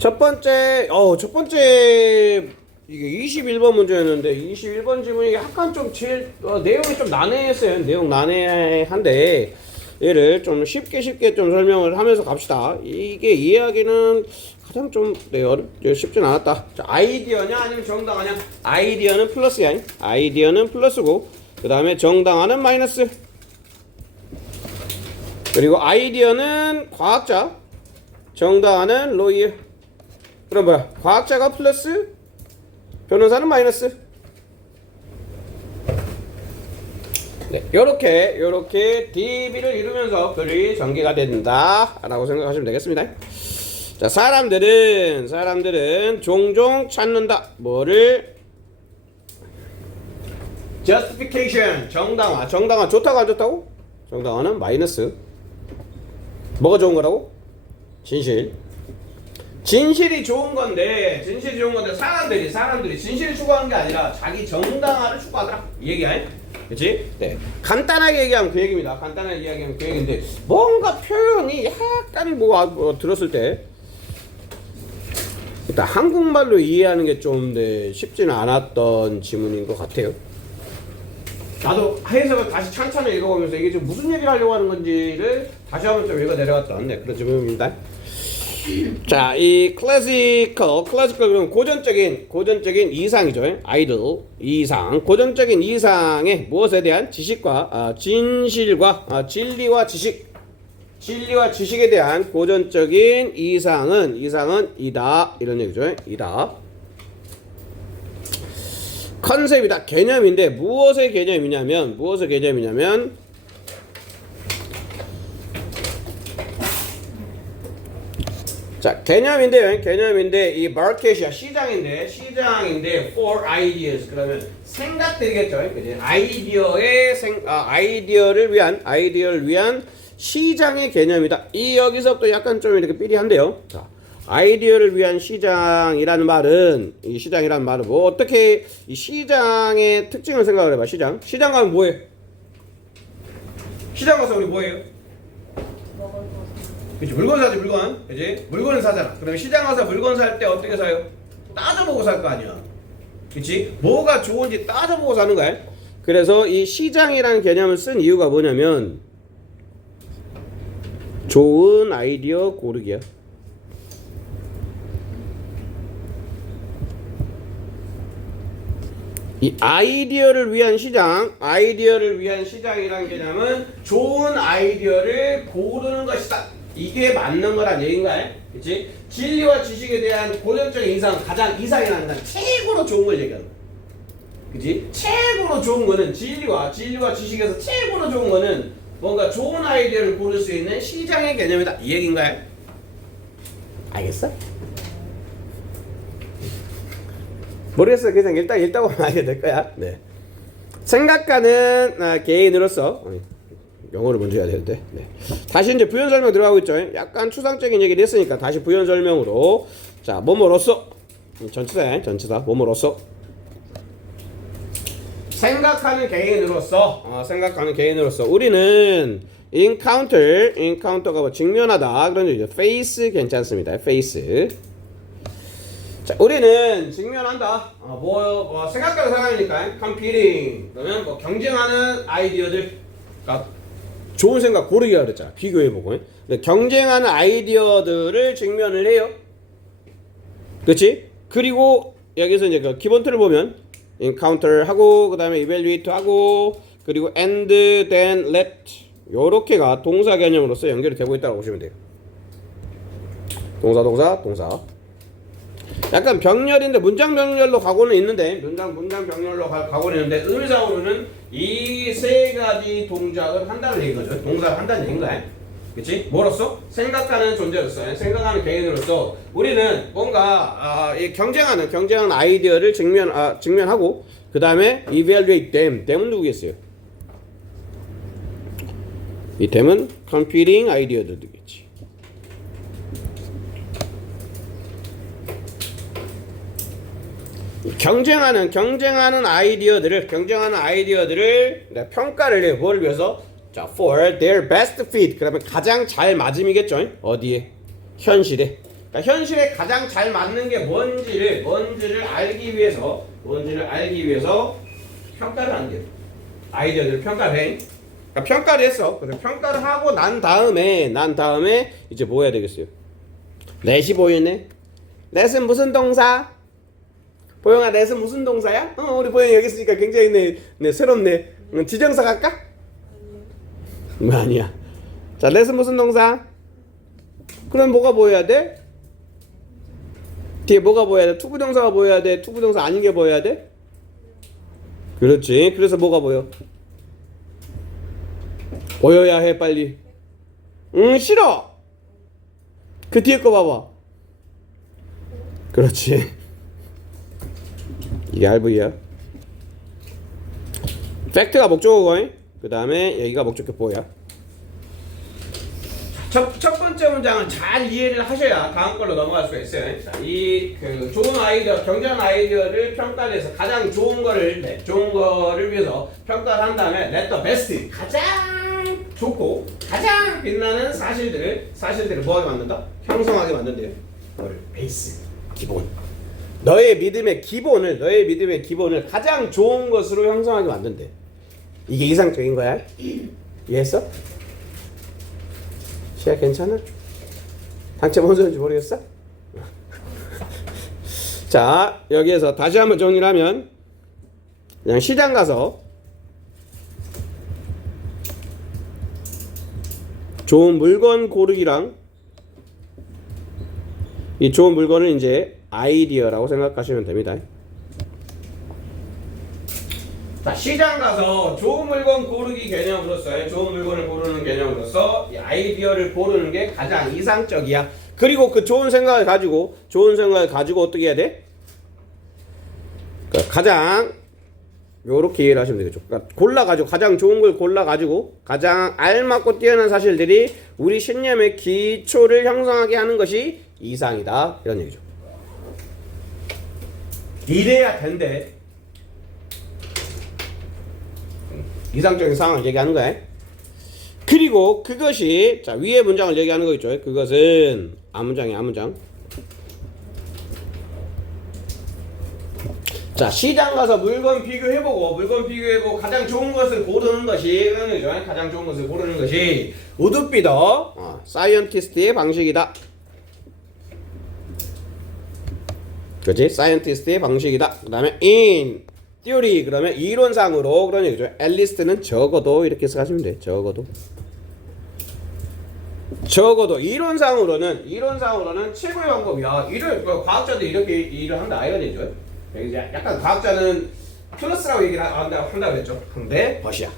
첫 번째 이게 21번 문제였는데 21번 지문이 약간 좀 내용이 좀 난해했어요. 내용 난해한데 얘를 좀 쉽게 좀 설명을 하면서 갑시다. 이게 이해하기는 가장 좀 쉽진 않았다. 자, 아이디어냐 아니면 정당하냐? 아이디어는 플러스야. 아이디어는 플러스고 그 다음에 정당화는 마이너스. 그리고 아이디어는 과학자, 정당화는 로이어. 그럼 뭐야? 과학자가 플러스, 변호사는 마이너스. 네, 요렇게 DB를 이루면서 글이 전개가 된다라고 생각하시면 되겠습니다. 자, 사람들은 종종 찾는다. 뭐를? justification, 정당화 좋다고 안 좋다고? 정당화는 마이너스. 뭐가 좋은 거라고? 진실이 좋은 건데 사람들이 진실을 추구하는 게 아니라 자기 정당화를 추구하더라. 이 얘기야. 그치? 네. 간단하게 얘기하면 그 얘기입니다. 간단하게 이야기하면 그 얘기인데 뭔가 표현이 약간 들었을 때 일단 한국말로 이해하는 게 좀 쉽지는 않았던 지문인 것 같아요. 나도 해석을 다시 천천히 읽어보면서 이게 지금 무슨 얘기를 하려고 하는 건지를 다시 한번 좀 읽어 내려갔던 그런 지문입니다. 자, 이 클래시컬 그러면 고전적인 이상이죠. 아이돌 이상. 고전적인 이상의 무엇에 대한 지식과 진실과 진리와 지식에 대한 고전적인 이상은 이다 이런 얘기죠. 이다. 컨셉이다. 개념인데 무엇의 개념이냐면 자, 개념인데 이 마켓이야. 시장인데 for ideas 그러면 생각들이겠죠. 그지? 아이디어를 위한 시장의 개념이다. 이 여기서부터 약간 좀 이렇게 삐리한데요. 자, 아이디어를 위한 시장이라는 말은 뭐 어떻게 이 시장의 특징을 생각을 해봐. 시장 가면 뭐해? 시장 가서 우리 뭐해요? 그치, 물건 사지, 물건. 그치? 물건을 사잖아. 그러면 시장 가서 물건 살 때 어떻게 사요? 따져보고 살 거 아니야. 그치? 뭐가 좋은지 따져보고 사는 거야. 그래서 이 시장이라는 개념을 쓴 이유가 뭐냐면 좋은 아이디어 고르기야. 이 아이디어를 위한 시장이라는 개념은 좋은 아이디어를 고르는 것이다. 이게 맞는 거란 얘기인가요? 그치? 진리와 지식에 대한 고전적인 이상이라는 건 최고로 좋은 걸 얘기하는 거야. 그치? 최고로 좋은 거는 진리와 지식에서 최고로 좋은 거는 뭔가 좋은 아이디어를 고를 수 있는 시장의 개념이다. 이 얘기인가요? 알겠어? 모르겠어요. 그냥 일단 읽다보면 알게 될 거야. 네. 생각하는 개인으로서 영어를 먼저 해야 되는데. 네. 다시 이제 부연 설명 들어가고 있죠. 약간 추상적인 얘기를 했으니까 다시 부연 설명으로. 자, 뭐뭐로써 전치사 뭐뭐로써 생각하는 개인으로서 우리는 encounter가 뭐 직면하다 그런 얘기죠. face 괜찮습니다. face. 자, 우리는 직면한다. 생각하는 사람이니까 competing 그러면 뭐 경쟁하는 아이디어들. 그러니까 좋은 생각 고르기라 그랬잖아. 비교해보고. 경쟁하는 아이디어들을 직면을 해요. 그치? 그리고 여기서 이제 그 기본 틀을 보면 encounter 하고 그 다음에 evaluate 하고 그리고 and then let 요렇게가 동사 개념으로서 연결이 되고 있다고 보시면 돼요. 동사 약간 병렬인데 문장 병렬로 가고는 있는데 문장 병렬로 가고는 있는데 의미상으로는 이 세 가지 동작을 한다는 얘기거죠. 동작을 한다는 얘기인가요? 그치? 뭐로써? 생각하는 존재로서, 생각하는 개인으로서 우리는 뭔가 경쟁하는 아이디어를 직면하고 그 다음에 evaluate them은 누구겠어요? 이 them은 competing 아이디어들 되겠지. 경쟁하는 아이디어들을 평가를 해요. 뭐를 위해서? 자, for their best fit. 그러면 가장 잘 맞음이겠죠. 어디에? 현실에. 그러니까 현실에 가장 잘 맞는 게 뭔지를 알기 위해서 평가를 하는 게 아이디어들을 평가를 해. 그러니까 평가를 했어. 그래서 평가를 하고 난 다음에 이제 뭐 해야 되겠어요? 렛이 보이네. 렛은 무슨 동사? 보영아, 렛은 무슨 동사야? 우리 보영이 여기 있으니까 굉장히 새롭네. 지정사 갈까? 아니야. 자, 렛은 무슨 동사? 그럼 뭐가 보여야 돼? 뒤에 뭐가 보여야 돼? 투부정사가 보여야 돼? 투부정사 아닌 게 보여야 돼? 그렇지. 그래서 뭐가 보여? 보여야 해, 빨리. 싫어. 그 뒤에 거 봐봐. 그렇지. 이게 RV야. 팩트가 목적어고, 그 다음에 여기가 목적격보야. 첫 번째 문장은 잘 이해를 하셔야 다음 걸로 넘어갈 수가 있어요. 자, 좋은 아이디어, 경제한 아이디어를 평가를 해서 가장 좋은 거를 위해서 평가를 한 다음에 let the best, 가장 좋고 가장 빛나는 사실들을 뭐하게 만든다? 형성하게 만든대요. 그걸 베이스, 기본. 너의 믿음의 기본을 가장 좋은 것으로 형성하게 만든대. 이게 이상적인 거야. 이해했어? 시야 괜찮아? 당첨 언제 오는지 모르겠어? 자, 여기에서 다시 한번 정리를 하면 그냥 시장 가서 좋은 물건 고르기랑 이 좋은 물건을 이제 아이디어라고 생각하시면 됩니다. 자, 시장 가서 좋은 물건 고르기 개념으로서, 좋은 물건을 고르는 개념으로서 이 아이디어를 고르는 게 가장 이상적이야. 그리고 그 좋은 생각을 가지고 어떻게 해야 돼? 그러니까 가장 요렇게 이해를 하시면 되겠죠. 그러니까 가장 좋은 걸 골라가지고 가장 알맞고 뛰어난 사실들이 우리 신념의 기초를 형성하게 하는 것이 이상이다, 이런 얘기죠. 이래야 된대. 이상적인 상황을 얘기하는 거야. 그리고 그것이, 자, 위에 문장을 얘기하는 거 있죠. 그것은 앞문장이야, 앞문장. 자, 시장 가서 물건 비교해보고 가장 좋은 것을 고르는 것이, 가장 좋은 것을 고르는 것이 우드비더 사이언티스트의 방식이다. 그렇지? 사이언티스트의 방식이다. 그 다음에 in theory, 그러면 이론상으로 그런 얘기죠. at least는 적어도 이렇게 해서 하시면 돼. 적어도 이론상으로는 최고의 방법이야. 과학자들 이렇게 일을 한다, 이런 얘기죠. 약간 과학자는 플러스라고 얘기를 한다고 그랬죠. 근데 벗이야.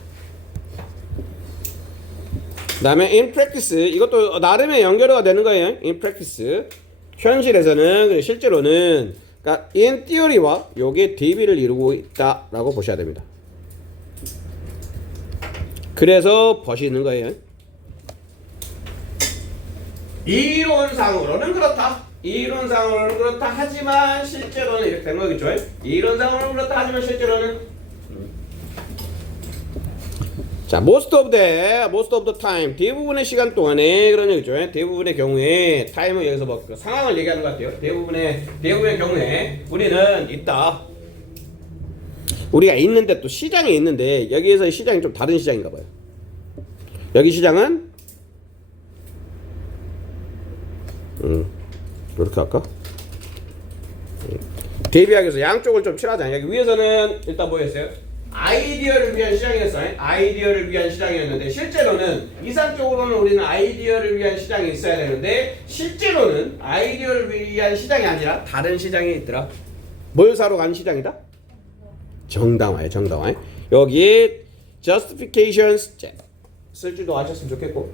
그 다음에 in practice, 이것도 나름의 연결어가 되는 거예요. in practice, 현실에서는, 실제로는, 그러니까 in theory와 요게 대비를 이루고 있다라고 보셔야 됩니다. 그래서 벗이 있는 거예요. 이론상으로는 그렇다. 하지만 실제로는 이렇게 된 거겠죠. 이론상으로는 그렇다 하지만 실제로는, 자, most of the time, 대부분의 시간 동안에, 그런 얘기죠. 대부분의 경우에, 타임은 여기서 뭐 상황을 얘기하는 것 같아요. 대부분의 경우에 우리는 있다. 우리가 있는데, 또 시장에 있는데, 여기에서 시장이 좀 다른 시장인가 봐요. 여기 시장은 이렇게 할까? 대비하기 위해서 양쪽을 좀 칠하자. 여기 위에서는 일단 뭐였어요? 아이디어를 위한 시장이었어요. 아이디어를 위한 시장이었는데, 실제로는 이상적으로는 우리는 아이디어를 위한 시장이 있어야 되는데, 실제로는 아이디어를 위한 시장이 아니라 다른 시장이 있더라. 뭘 사러 간 시장이다? 정당화예요. 여기에 justifications 쓸 줄도 아셨으면 좋겠고,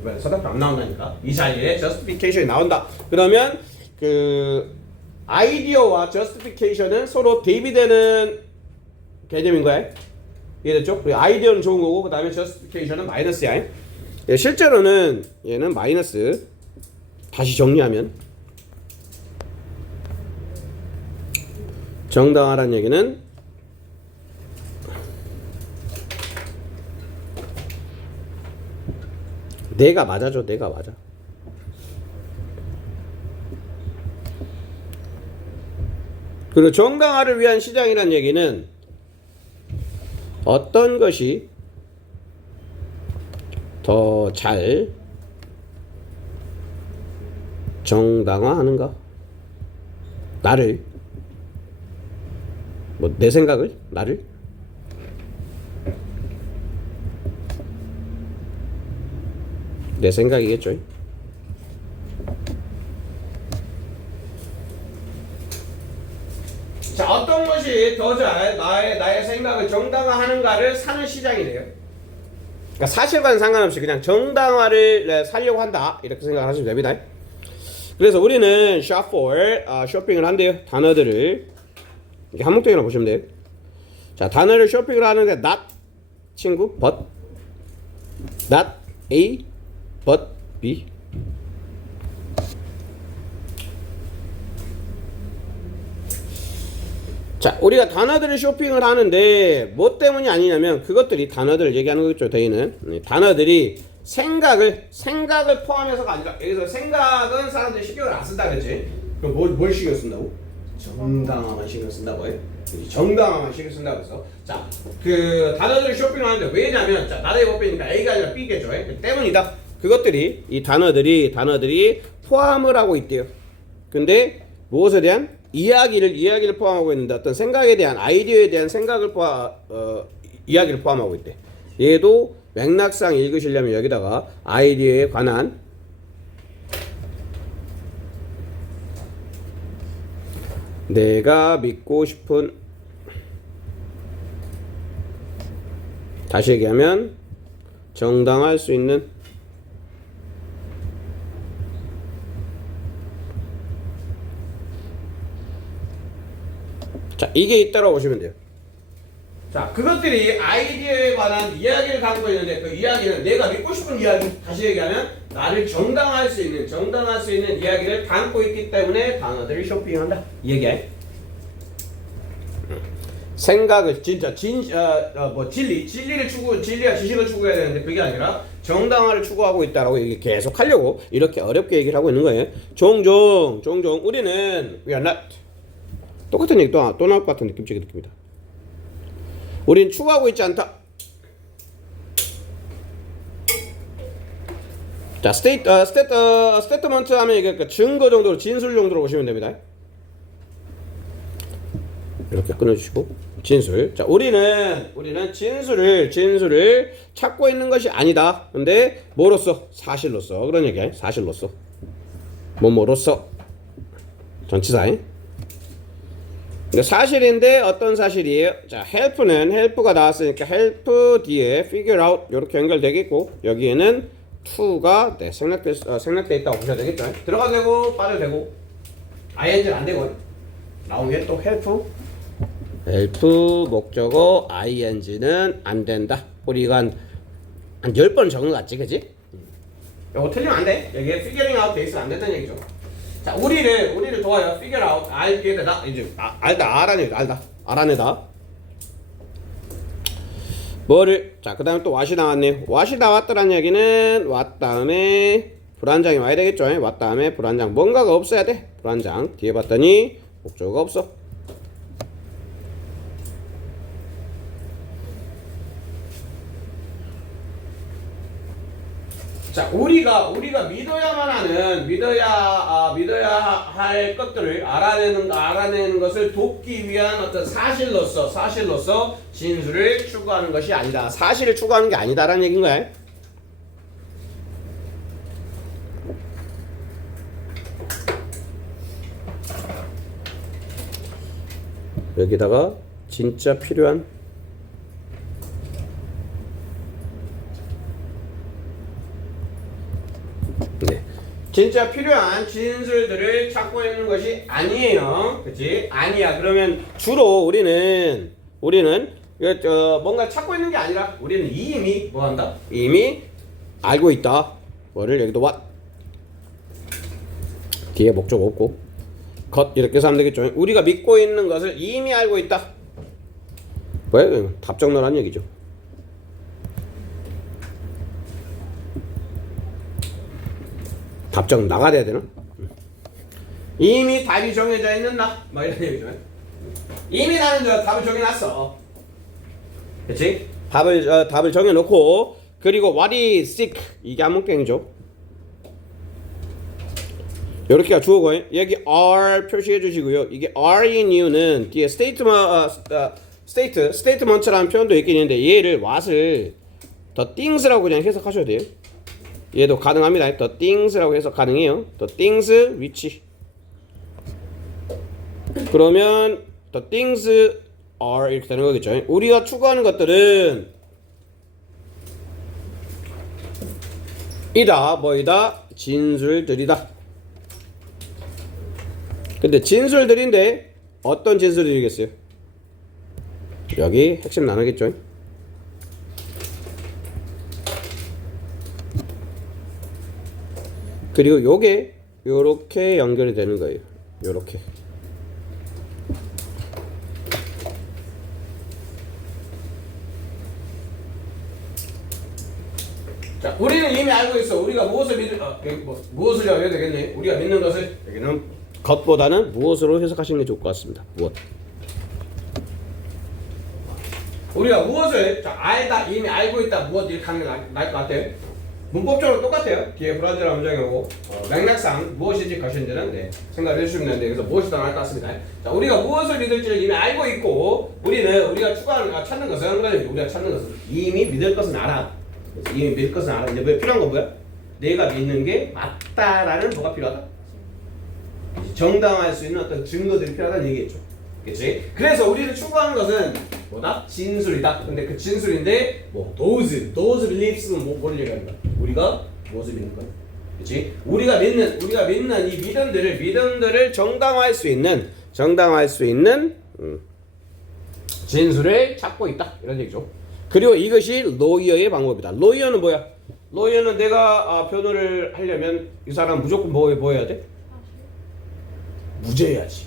이번에 서답도 안 나온다니까. 이 자리에 justification이 나온다. 그러면 그 아이디어와 justification은 서로 대비되는 개념인 거야. 이해됐죠? 아이디어는 좋은 거고, 그 다음에 justification은 마이너스야. 실제로는 얘는 마이너스. 다시 정리하면, 정당화란 얘기는 내가 맞아줘. 내가 맞아. 그리고 정당화를 위한 시장이란 얘기는 어떤 것이 더 잘 정당화하는가? 나를 뭐 내 생각을 나를 내 생각이겠죠. 자, 어떤 것이 더 잘 나의 생각을 정당화하는가를 사는 시장이래요. 그러니까 사실과는 상관없이 그냥 정당화를 살려고 한다 이렇게 생각하시면 됩니다. 그래서 우리는 shop for 쇼핑을 한대요. 단어들을 이렇게 한목적으로 보시면 돼요. 자, 단어를 쇼핑을 하는데 not 친구 but not A but B. 자, 우리가 단어들을 쇼핑을 하는데 뭐 때문이 아니냐면 그것들이 단어들을 얘기하는 거겠죠. 저희는 단어들이 생각을 포함해서가 아니라 여기서 생각은 사람들이 신경을 안 쓴다 그랬지. 그럼 뭘 신경 쓴다고? 정당화만 신경 쓴다고 해. 정당화만 신경 쓴다고 해서 자, 그 단어들을 쇼핑하는데 왜냐면 자, 나라의 법이니까 A가 아니라 B겠죠. 때문이다. 그것들이 이 단어들이 포함을 하고 있대요. 근데 무엇에 대한 이야기를 포함하고 있는데 어떤 생각에 대한 아이디어에 대한 생각을 이야기를 포함하고 있대. 얘도 맥락상 읽으시려면 여기다가 아이디어에 관한 내가 믿고 싶은 다시 얘기하면 정당할 수 있는 자, 이게 있다고 보시면 돼요. 자, 그것들이 아이디어에 관한 이야기를 갖고 있는데 그 이야기는 내가 믿고 싶은 이야기, 다시 얘기하면 나를 정당할 수 있는 이야기를 담고 있기 때문에 단어들을 쇼핑한다. 이 얘기야. 생각을 진리가 지식을 추구해야 되는데 그게 아니라 정당화를 추구하고 있다라고 얘기 계속 하려고 이렇게 어렵게 얘기를 하고 있는 거예요. 종종 우리는 we are not 똑같은 얘기 또 나올 것 같은 느낌적인 느낌이다. 우린 추구하고 있지 않다. 자, 스테이트먼트 하면 이게 증거 정도로 진술 정도로 보시면 됩니다. 이렇게 끊어주시고 진술. 자, 우리는 진술을 찾고 있는 것이 아니다. 근데 뭐로써? 사실로서. 그런 얘기야. 사실로서. 뭐로써? 전치사에. 사실인데 어떤 사실이에요? 자, help가 나왔으니까 help 뒤에 figure out 이렇게 연결되겠고 여기에는 to가 생략돼 있다고 보셔야 되겠죠. 들어가도 되고 빠져도 되고 ing는 안 되고 나온 게 또 help 목적어 ing는 안 된다. 우리가 한 10번 적은 것 같지, 그지? 이거 틀리면 안 돼. 여기에 figuring out 돼 있으면 안 된다는 얘기죠. 자, 우리를 도와요. figure out. 알 뒤에다 이제 알다. 알아내다. 뭐를? 자, 그다음에 또 what이 나왔네. what이 나왔더란 얘기는 what 다음에 불안장이 와야 되겠죠. what 다음에 불안장 뭔가가 없어야 돼. 불안장 뒤에 봤더니 목적어가 없어. 자, 우리가 믿어야 할 것들을 알아내는 것을 돕기 위한 어떤 사실로서 진술을 추구하는 것이 아니다. 사실을 추구하는 게 아니다라는 얘기인 거야. 여기다가 진짜 필요한 진짜 필요한 진술들을 찾고 있는 것이 아니에요. 그치? 아니야. 그러면 주로 우리는 뭔가 찾고 있는 게 아니라 우리는 이미 뭐 한다? 이미 알고 있다. 뭐를 여기도 what 뒤에 목적 없고 것 이렇게 해서 하면 되겠죠. 우리가 믿고 있는 것을 이미 알고 있다. 왜? 답정너란 얘기죠. 답정 나가야 되나? 이미 답이 정해져 있는 나? 막 이런 얘기죠. 이미 나는 저 답을 정해놨어. 그치? 답을 정해놓고 그리고 what is sick 이게 한문격이죠. 이렇게가 주어고 여기 are 표시해 주시고요. 이게 are인 이유는 뒤에 statement라는 표현도 있긴 있는데 얘를 what을 the things라고 그냥 해석하셔야 돼요. 얘도 가능합니다. the things라고 해석 가능해요. the things which 그러면 the things are 이렇게 되는 거겠죠. 우리가 추구하는 것들은 이다 뭐이다 진술들이다. 근데 진술들인데 어떤 진술들이겠어요? 여기 핵심 나누겠죠. 그리고 요게 요렇게 연결이 되는 거예요. 요렇게. 자, 우리는 이미 알고 있어. 우리가 무엇을 무엇을 해야 되겠네. 우리가 믿는 것을 여기는 것보다는 무엇으로 해석하시는 게 좋을 것 같습니다. 무엇? 우리가 무엇을 이미 알고 있다. 무엇 이렇게 하는 게 나을 것 같아요. 문법적으로 똑같아요. 뒤에 불완전한 문장이 오고 맥락상 무엇인지 것인지는 생각을 해주시면 되는데 그래서 무엇이 더 나을 것 같습니다. 자, 우리가 무엇을 믿을지를 이미 알고 있고 우리가 찾는 것은 우리가 찾는 것은 이미 믿을 것은 알아. 이미 믿을 것은 알아. 이제 뭐 필요한 건 뭐야? 내가 믿는 게 맞다라는 뭐가 필요하다? 정당화할 수 있는 어떤 증거들이 필요하다는 얘기겠죠. 그치? 그래서 우리를 추구하는 것은 뭐다? 진술이다. 근데 그 진술인데 those beliefs는 뭐를 얘기하는 거야? 우리가 무엇을 믿는 거야? 그치? 우리가 믿는 이 믿음들을 정당화할 수 있는 진술을 찾고 있다. 이런 얘기죠. 그리고 이것이 로이어의 방법이다. 로이어는 뭐야? 로이어는 내가 변호를 하려면 이 사람 무조건 뭐 해야 돼? 무죄해야지.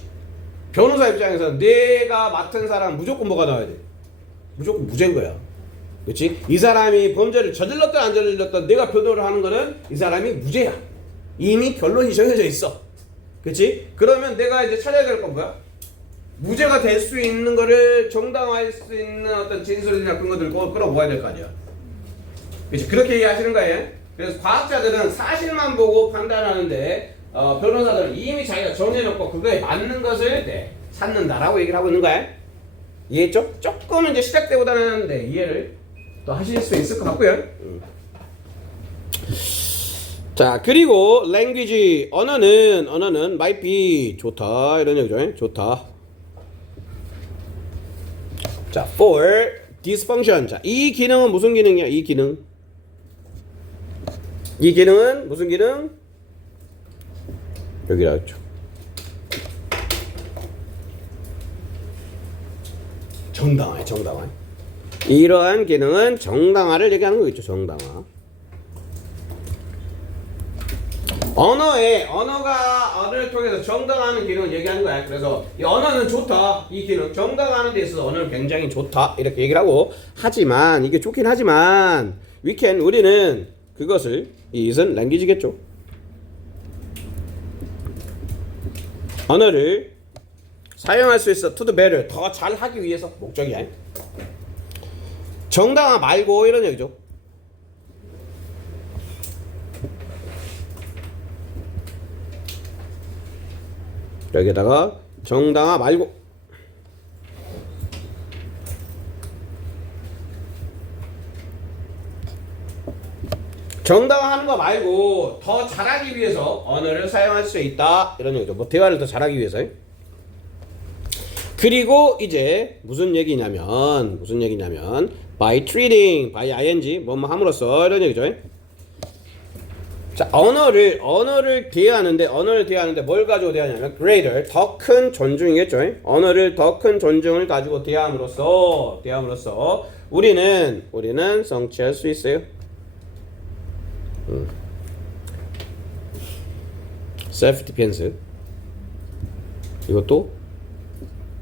변호사 입장에서는 내가 맡은 사람 무조건 뭐가 나와야 돼? 무조건 무죄인 거야. 그렇지? 이 사람이 범죄를 저질렀든 안 저질렀든 내가 변호를 하는 거는 이 사람이 무죄야. 이미 결론이 정해져 있어. 그렇지? 그러면 내가 이제 찾아야 될 건 뭐야? 무죄가 될 수 있는 거를 정당화할 수 있는 어떤 진술이나 그런 것들 끌어모아야 될 거 아니야. 그렇지? 그렇게 이해하시는 거예요. 그래서 과학자들은 사실만 보고 판단하는데 변호사들은 이미 자기가 정해놓고 그거에 맞는 것을 찾는다라고 얘기를 하고 있는 거야. 이해했죠? 조금 이제 시작 때보다는 이해를 또 하실 수 있을 것 같고요. 자, 그리고 language 언어는 might be 좋다 이런 얘기죠. 좋다. 자, for dysfunction. 자, 이 기능은 무슨 기능이야? 이 기능은 무슨 기능? 여기라 했죠. 정당화. 이러한 기능은 정당화를 얘기하는 거겠죠. 정당화. 언어가 언어를 통해서 정당화하는 기능을 얘기하는 거야. 그래서 이 언어는 좋다. 이 기능 정당화하는 데 있어서 언어는 굉장히 좋다. 이렇게 얘기를 하고 하지만 이게 좋긴 하지만 우리는 그것을 이것은 language겠죠. 언어를 사용할 수 있어. to the better. 더 잘하기 위해서 목적이야. 정당화 말고 이런 얘기죠. 여기다가 정당화 말고 정당화하는 거 말고 더 잘하기 위해서 언어를 사용할 수 있다 이런 얘기죠. 대화를 더 잘하기 위해서. 그리고 이제 무슨 얘기냐면 by treating, by ing 뭐뭐 함으로써 이런 얘기죠. 자, 언어를 대하는데 뭘 가지고 대하냐면 greater, 더 큰 존중이겠죠. 언어를 더 큰 존중을 가지고 대함으로써 우리는 성취할 수 있어요. self defense 이것도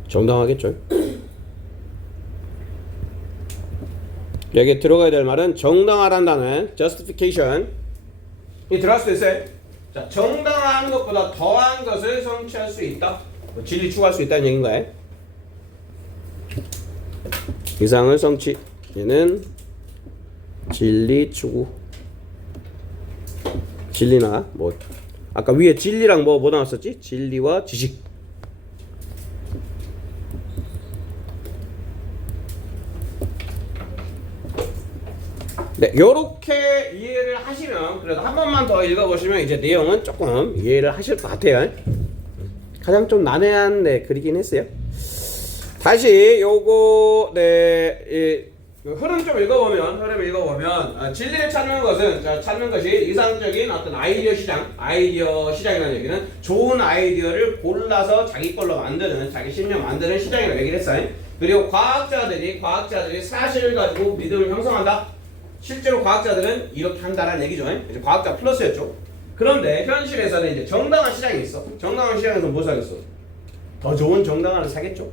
정당하겠죠. 여기에 들어가야 될 말은 정당하라는 단어는 justification 이 들어갈 수도 있어요. 자, 정당한 것보다 더한 것을 성취할 수 있다. 진리 추구할 수 있다는 얘기인가요? 이상을 성취. 얘는 진리 추구. 진리나 뭐 아까 위에 진리랑 뭐 나왔었지? 진리와 지식. 네, 요렇게 이해를 하시면 그래도 한 번만 더 읽어보시면 이제 내용은 조금 이해를 하실 것 같아요. 가장 좀 난해한 글이긴 했어요. 다시 요거 흐름 좀 읽어보면 진리를 찾는 것은 찾는 것이 이상적인 어떤 아이디어 시장이라는 얘기는 좋은 아이디어를 골라서 자기 걸로 만드는 자기 신념 만드는 시장이라고 얘기를 했어요. 그리고 과학자들이 사실을 가지고 믿음을 형성한다. 실제로 과학자들은 이렇게 한다라는 얘기죠. 이제 과학자 플러스였죠. 그런데 현실에서는 이제 정당한 시장이 있어. 정당한 시장에서 뭐 사겠어? 더 좋은 정당화를 사겠죠.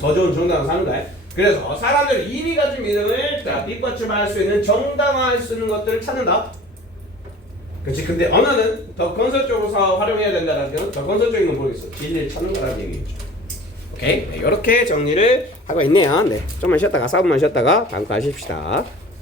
더 좋은 정당화 사는 거야. 그래서 사람들이 이미 가진 믿음을 뒷받침할 수 있는 정당화할 수 있는 것들을 찾는다. 그렇지. 근데 언어는 더 건설적으로 활용해야 된다라는 건 더 건설적인 건 모르겠어. 진리를 찾는 거라는 얘기겠죠. 오케이. 네, 이렇게 정리를 하고 있네요. 네, 좀만 쉬었다가 4분만 쉬었다가 다음 거 하십시다.